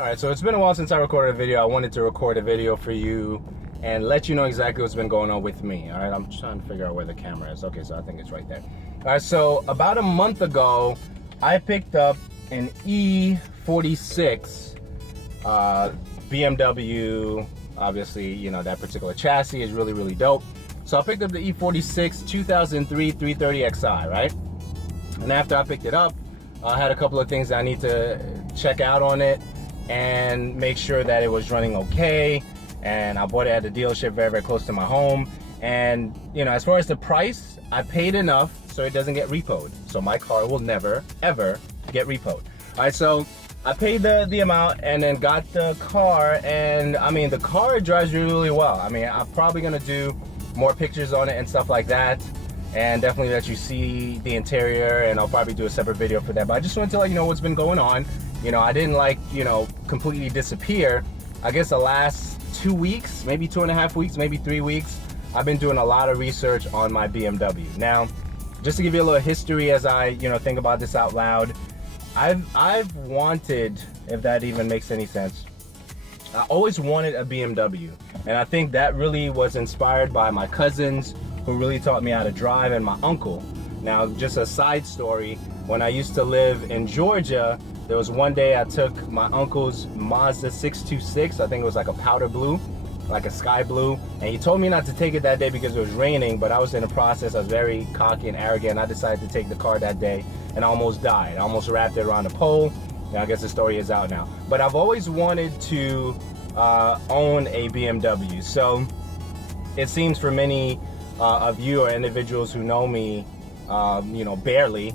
Alright, so it's been a while since I recorded a video. I wanted to record a video for you and let you know exactly what's been going on with me. Alright, I'm trying to figure out where the camera is. Okay, so I think it's right there. Alright, so about a month ago, I picked up an E46 BMW. Obviously, you know, that particular chassis is really, really dope. So I picked up the E46 2003 330xi, right? And after I picked it up, I had a couple of things that I need to check out on it and make sure that it was running okay. And I bought it at the dealership very, very close to my home. And, you know, as far as the price, I paid enough so it doesn't get repoed. So my car will never, ever get repoed. All right, so I paid the amount and then got the car. And I mean, the car drives really, really well. I mean, I'm probably gonna do more pictures on it and stuff like that, and definitely let you see the interior, and I'll probably do a separate video for that. But I just wanted to let you know what's been going on. You know, I didn't completely disappear. I guess the last 2 weeks, maybe 2.5 weeks, maybe 3 weeks, I've been doing a lot of research on my BMW. Now, just to give you a little history as I, think about this out loud, I've wanted, if that even makes any sense, I always wanted a BMW. And I think that really was inspired by my cousins who really taught me how to drive, and my uncle. Now, just a side story, when I used to live in Georgia, there was one day I took my uncle's Mazda 626, I think it was like a powder blue, like a sky blue, and he told me not to take it that day because it was raining, but I was in the process, I was very cocky and arrogant, and I decided to take the car that day, and I almost died. I almost wrapped it around a pole. I guess the story is out now. But I've always wanted to own a BMW. So it seems for many of you or individuals who know me, barely,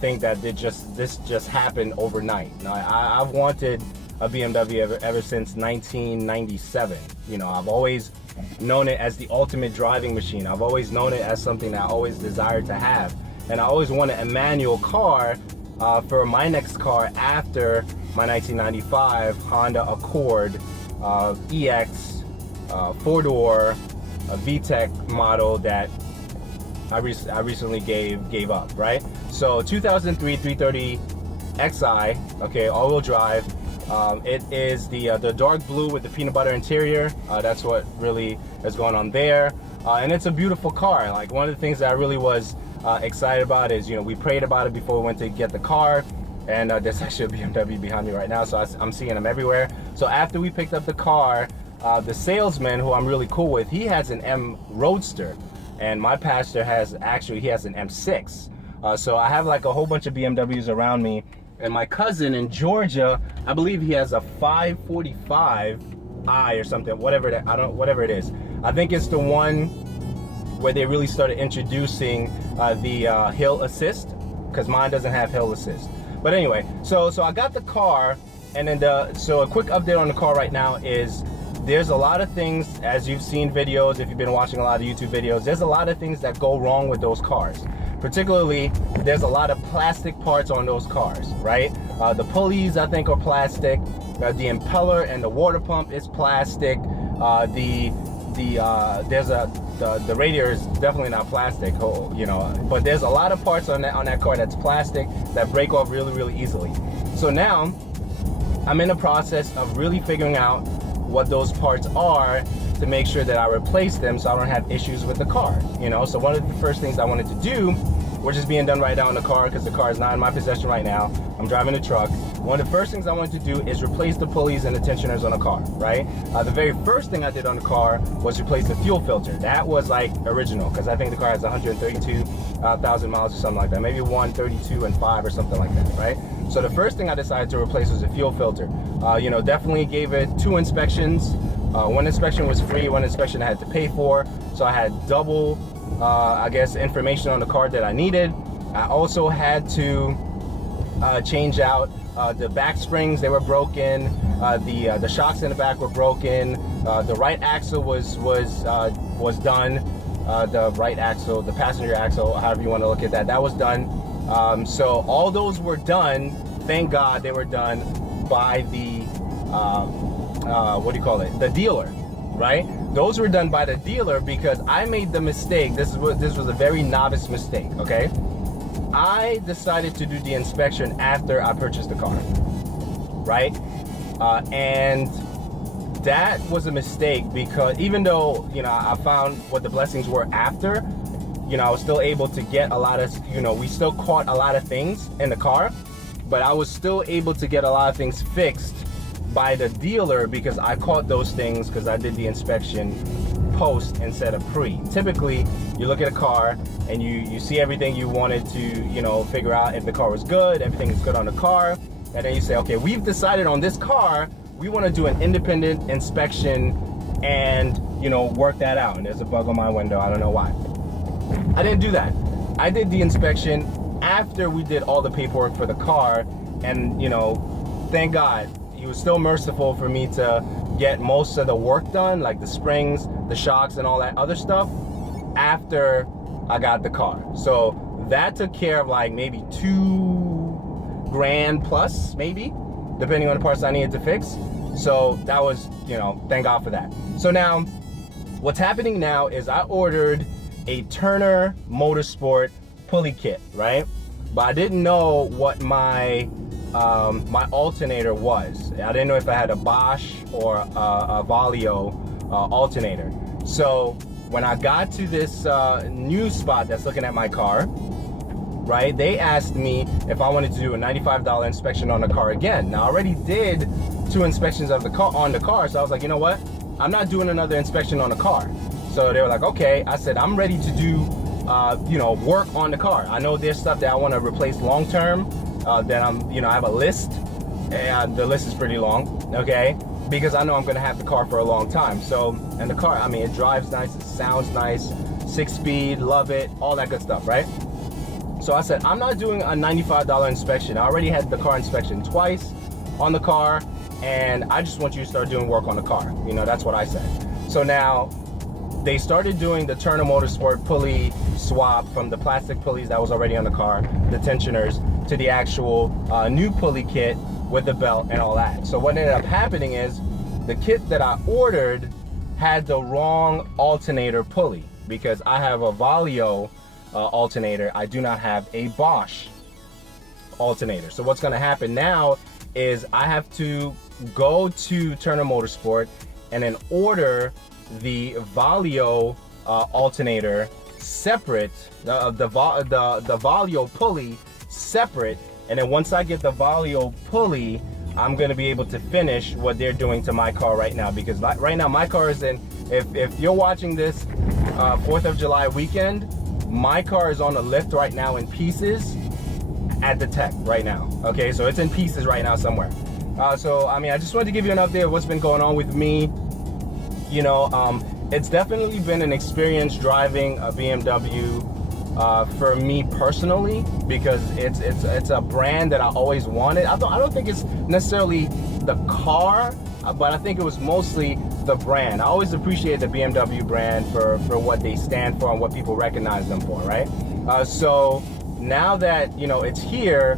think that this just happened overnight. Now, I've wanted a BMW ever since 1997. I've always known it as the ultimate driving machine. I've always known it as something that I always desired to have. And I always wanted a manual car for my next car after my 1995 Honda Accord EX 4-door VTEC model that I recently gave up, right? So 2003 330xi, okay, all-wheel drive. It is the dark blue with the peanut butter interior. That's what really is going on there. And it's a beautiful car. Like, one of the things that I really was excited about is, we prayed about it before we went to get the car, and there's actually a BMW behind me right now, so I'm seeing them everywhere. So after we picked up the car, the salesman, who I'm really cool with, he has an M Roadster, and my pastor has an M6. So I have like a whole bunch of BMWs around me, and my cousin in Georgia, I believe he has a 545i or something, whatever it is. I think it's the one where they really started introducing the hill assist, because mine doesn't have hill assist. But anyway, so I got the car, and then so a quick update on the car right now is there's a lot of things, as you've seen videos, if you've been watching a lot of YouTube videos, there's a lot of things that go wrong with those cars. Particularly, there's a lot of plastic parts on those cars, right? The pulleys, I think, are plastic. The impeller and the water pump is plastic. The radiator is definitely not plastic, but there's a lot of parts on that car that's plastic that break off really, really easily. So now I'm in the process of really figuring out what those parts are to make sure that I replace them so I don't have issues with the car. So one of the first things I wanted to do, which is being done right now in the car because the car is not in my possession right now, I'm driving a truck. One of the first things I wanted to do is replace the pulleys and the tensioners on the car, right? The very first thing I did on the car was replace the fuel filter. That was like original, because I think the car has 132,000 miles or something like that, maybe 132.5 or something like that, right? So the first thing I decided to replace was the fuel filter. Definitely gave it 2 inspections. One inspection was free, one inspection I had to pay for. So I had double, information on the car that I needed. I also had to change out the back springs. They were broken. The shocks in the back were broken. The right axle was done. The right axle, the passenger axle, however you want to look at that, that was done. So all those were done. Thank God they were done by the the dealer, right? Those were done by the dealer because I made the mistake. This was a very novice mistake, okay? I decided to do the inspection after I purchased the car, right? And that was a mistake, because even though, you know, I found what the blessings were after, you know, I was still able to get a lot of, you know, we still caught a lot of things in the car, but I was still able to get a lot of things fixed by the dealer, because I caught those things because I did the inspection post instead of pre. Typically, you look at a car and you see everything you wanted to, you know, figure out if the car was good, everything is good on the car, and then you say, okay, we've decided on this car, we want to do an independent inspection and, you know, work that out. And there's a bug on my window, I don't know why. I didn't do that. I did the inspection after we did all the paperwork for the car, and, you know, thank God, he was still merciful for me to get most of the work done, like the springs, the shocks, and all that other stuff, after I got the car. So that took care of like maybe $2 grand plus, maybe, depending on the parts I needed to fix. So that was, you know, thank God for that. So now, what's happening now is I ordered a Turner Motorsport pulley kit, right? But I didn't know what my my alternator was. I didn't know if I had a Bosch or a Valio alternator. So when I got to this new spot that's looking at my car, right, they asked me if I wanted to do a $95 inspection on the car again. Now I already did 2 inspections of the car on the car, so I was like, you know what, I'm not doing another inspection on the car. So they were like, okay. I said, I'm ready to do you know, work on the car. I know there's stuff that I want to replace long term, that I'm, you know, I have a list, and the list is pretty long, okay, because I know I'm gonna have the car for a long time. So, and the car, I mean, it drives nice, it sounds nice, 6-speed, love it, all that good stuff, right? So I said, I'm not doing a $95 inspection. I already had the car inspection twice on the car, and I just want you to start doing work on the car. You know, that's what I said. So now, they started doing the Turner Motorsport pulley swap from the plastic pulleys that was already on the car, the tensioners, to the actual new pulley kit with the belt and all that. So what ended up happening is the kit that I ordered had the wrong alternator pulley, because I have a Valio alternator. I do not have a Bosch alternator. So what's going to happen now is I have to go to Turner Motorsport and then order the Valio alternator separate, the Valio pulley separate, and then once I get the Valio pulley, I'm gonna be able to finish what they're doing to my car right now. Because right now my car is in, if you're watching this 4th of July weekend, my car is on the lift right now in pieces at the tech right now. Okay, so it's in pieces right now somewhere. So I mean, I just wanted to give you an update of what's been going on with me. You know, it's definitely been an experience driving a BMW for me personally, because it's a brand that I always wanted. I don't think it's necessarily the car, but I think it was mostly the brand. I always appreciated the BMW brand for what they stand for and what people recognize them for, right? So now that, you know, it's here,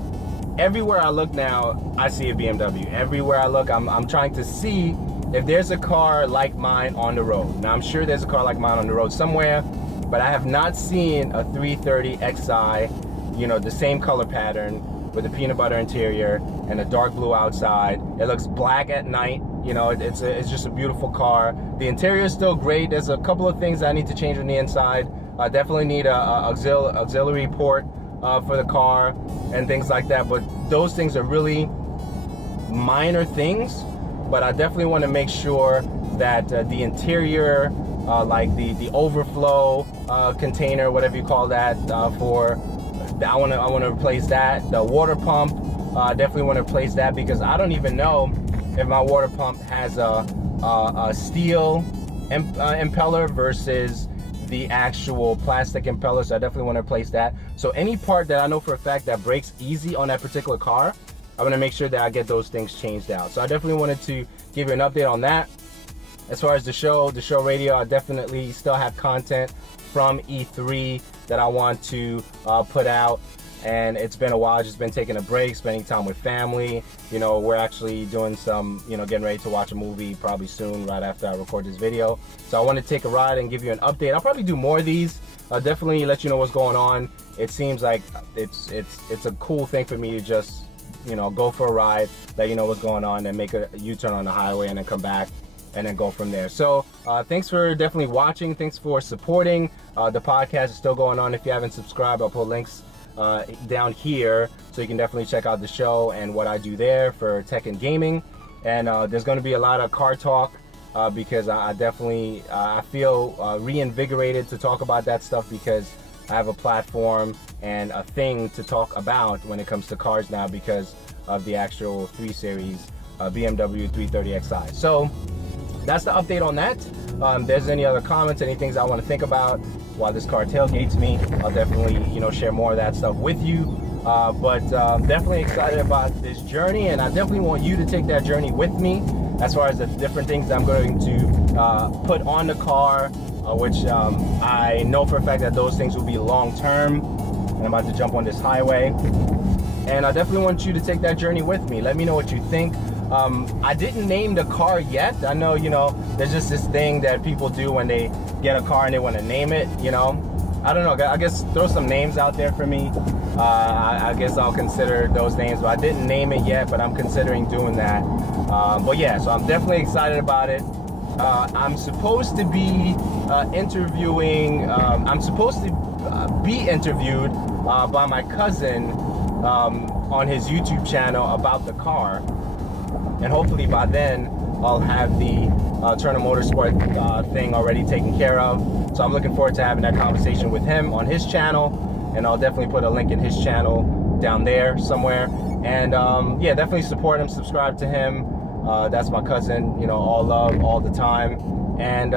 everywhere I look now, I see a BMW. Everywhere I look, I'm trying to see if there's a car like mine on the road. Now, I'm sure there's a car like mine on the road somewhere, but I have not seen a 330 Xi, you know, the same color pattern with a peanut butter interior and a dark blue outside. It looks black at night. You know, it's just a beautiful car. The interior is still great. There's a couple of things I need to change on the inside. I definitely need a auxiliary port for the car and things like that, but those things are really minor things. But I definitely want to make sure that the interior, like the overflow container, whatever you call that, I want to replace that. The water pump, I definitely want to replace that, because I don't even know if my water pump has a steel impeller versus the actual plastic impeller. So I definitely want to replace that. So any part that I know for a fact that breaks easy on that particular car, I'm gonna make sure that I get those things changed out. So I definitely wanted to give you an update on that. As far as the show radio, I definitely still have content from E3 that I want to put out. And it's been a while, I've just been taking a break, spending time with family. You know, we're actually doing some, you know, getting ready to watch a movie probably soon, right after I record this video. So I want to take a ride and give you an update. I'll probably do more of these. I'll definitely let you know what's going on. It seems like it's a cool thing for me to just you know, go for a ride, let you know what's going on, and make a U-turn on the highway and then come back and then go from there. So thanks for definitely watching. Thanks for supporting. The podcast is still going on. If you haven't subscribed, I'll put links down here so you can definitely check out the show and what I do there for tech and gaming. And there's going to be a lot of car talk because I definitely I feel reinvigorated to talk about that stuff, because I have a platform and a thing to talk about when it comes to cars now because of the actual 3 Series BMW 330xi. So that's the update on that. If there's any other comments, any things I want to think about while this car tailgates me, I'll definitely, you know, share more of that stuff with you. But definitely excited about this journey, and I definitely want you to take that journey with me as far as the different things I'm going to put on the car, which I know for a fact that those things will be long term. And I'm about to jump on this highway, and I definitely want you to take that journey with me. Let me know what you think. I didn't name the car yet. I know, you know, there's just this thing that people do when they get a car and they want to name it, you know. I don't know, I guess throw some names out there for me. I guess I'll consider those names, but I didn't name it yet, but I'm considering doing that. But yeah, so I'm definitely excited about it. I'm supposed to be interviewed by my cousin on his YouTube channel about the car, and hopefully by then I'll have the Turner Motorsport thing already taken care of. So I'm looking forward to having that conversation with him on his channel, and I'll definitely put a link in his channel down there somewhere. And yeah, definitely support him, subscribe to him. That's my cousin, you know, all love all the time. And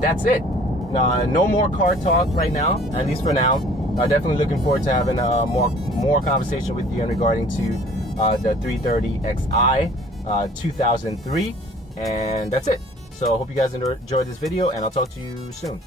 that's it. No more car talk right now, at least for now. Definitely looking forward to having more conversation with you in regarding to the 330xi 2003. And that's it. So hope you guys enjoyed this video, and I'll talk to you soon.